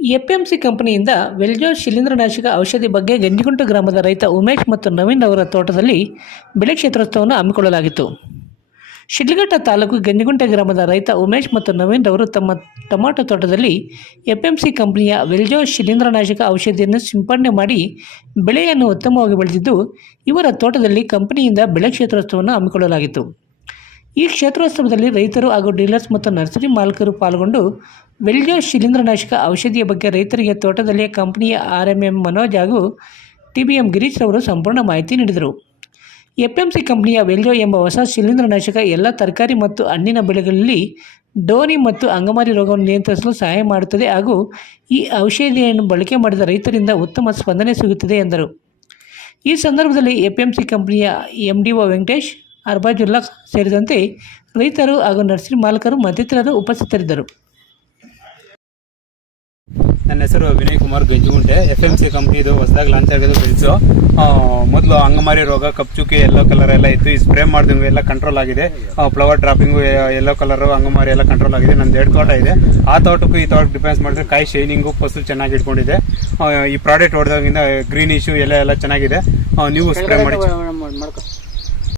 APMC ಕಂಪನಿಯಿಂದ ವೆಲ್ಜೋ ಶಿಲೀಂಧ್ರನಾಶಕ ಔಷಧಿ ಬಗ್ಗೆ ಗಂಜಿಗುಂಟು ಗ್ರಾಮದ ರೈತ ಉಮೇಶ್ ಮತ್ತು ನವೀನ್ ಅವರ ತೋಟದಲ್ಲಿ ಬೆಳೆ ಕ್ಷೇತ್ರೋತ್ಸವವನ್ನು ಹಮ್ಮಿಕೊಳ್ಳಲಾಗಿತ್ತು. ಶಿಡ್ಲಘಟ್ಟ ತಾಲೂಕು ಗಂಜಿಗುಂಟೆ ಗ್ರಾಮದ ರೈತ ಉಮೇಶ್ ಮತ್ತು ನವೀನ್ ಅವರು ತಮ್ಮ ಟೊಮಾಟೊ ತೋಟದಲ್ಲಿ ಎಪಿಎಂಸಿ ಕಂಪನಿಯ ವೆಲ್ಜೋ ಶಿಲೀಂಧ್ರನಾಶಕ ಔಷಧಿಯನ್ನು ಸಿಂಪಡಣೆ ಮಾಡಿ ಬೆಳೆಯನ್ನು ಉತ್ತಮವಾಗಿ ಬೆಳೆದಿದ್ದು, ಇವರ ತೋಟದಲ್ಲಿ ಕಂಪನಿಯಿಂದ ಬೆಳೆ ಕ್ಷೇತ್ರೋತ್ಸವವನ್ನು ಹಮ್ಮಿಕೊಳ್ಳಲಾಗಿತ್ತು. ಈ ಕ್ಷೇತ್ರೋತ್ಸವದಲ್ಲಿ ರೈತರು ಹಾಗೂ ಡೀಲರ್ಸ್ ಮತ್ತು ನರ್ಸರಿ ಮಾಲೀಕರು ಪಾಲ್ಗೊಂಡು ವೆಲ್ಜೋ ಶಿಲೀಂಧ್ರನಾಶಕ ಔಷಧಿಯ ಬಗ್ಗೆ ರೈತರಿಗೆ ತೋಟದಲ್ಲಿಯ ಕಂಪನಿಯ ಆರ್ ಎಂ ಎಂ ಮನೋಜ್ ಹಾಗೂ ಟಿ ಬಿ ಎಂ ಗಿರೀಶ್ ಅವರು ಸಂಪೂರ್ಣ ಮಾಹಿತಿ ನೀಡಿದರು. ಎಪಿಎಂಸಿ ಕಂಪನಿಯ ವೆಲ್ಜೋ ಎಂಬ ಹೊಸ ಶಿಲೀಂಧ್ರನಾಶಕ ಎಲ್ಲ ತರಕಾರಿ ಮತ್ತು ಹಣ್ಣಿನ ಬೆಳೆಗಳಲ್ಲಿ ಡೋನಿ ಮತ್ತು ಅಂಗಮಾರಿ ರೋಗವನ್ನು ನಿಯಂತ್ರಿಸಲು ಸಹಾಯ ಮಾಡುತ್ತದೆ ಹಾಗೂ ಈ ಔಷಧಿಯನ್ನು ಬಳಕೆ ಮಾಡಿದ ರೈತರಿಂದ ಉತ್ತಮ ಸ್ಪಂದನೆ ಸಿಗುತ್ತದೆ ಎಂದರು. ಈ ಸಂದರ್ಭದಲ್ಲಿ ಎಪಿಎಂಸಿ ಕಂಪನಿಯ ಎಂ ಡಿ ವೆಂಕಟೇಶ್ ಅರ್ಬಾಜುಲ್ಲಾ ಸೇರಿದಂತೆ ರೈತರು ಹಾಗೂ ನರ್ಸರಿ ಮಾಲಕರು ಮತ್ತಿತರರು ಉಪಸ್ಥಿತರಿದ್ದರು. ನನ್ನ ಹೆಸರು Vinay Kumar Ganjugunte F M C ಕಂಪ್ನಿದು ಹೊಸದಾಗಿ ಲಾಂಚ್ ಆಗಿದ್ದು ಬೆಳೆಸು ಮೊದಲು ಅಂಗಮಾರಿ ರೋಗ ಕಪ್ಚುಕಿ ಎಲ್ಲೋ ಕಲರ್ ಎಲ್ಲ ಇತ್ತು. ಈ ಸ್ಪ್ರೇ ಮಾಡಿದಂಗೆ ಎಲ್ಲ ಕಂಟ್ರೋಲ್ ಆಗಿದೆ. ಫ್ಲವರ್ ಡ್ರಾಪಿಂಗು ಎಲ್ಲೋ ಕಲರ್ ಅಂಗಮಾರಿ ಎಲ್ಲ ಕಂಟ್ರೋಲ್ ಆಗಿದೆ. ನಂದು ಎರಡು ತೋಟ ಇದೆ. ಆ ತೋಟಕ್ಕೂ ಈ ತೋಟಕ್ಕೆ ಡಿಫೆನ್ಸ್ ಮಾಡಿದ್ರೆ ಕಾಯಿ ಶೈನಿಂಗು ಫಸಲು ಚೆನ್ನಾಗಿ ಇಟ್ಕೊಂಡಿದೆ ಈ ಪ್ರಾಡಕ್ಟ್ ಹೊಡೆದಾಗಿಂದ ಗ್ರೀನ್ ಇಶ್ಯೂ ಎಲ್ಲ ಎಲ್ಲ ಚೆನ್ನಾಗಿದೆ ನೀವು ಸ್ಪ್ರೇ ಮಾಡಿ.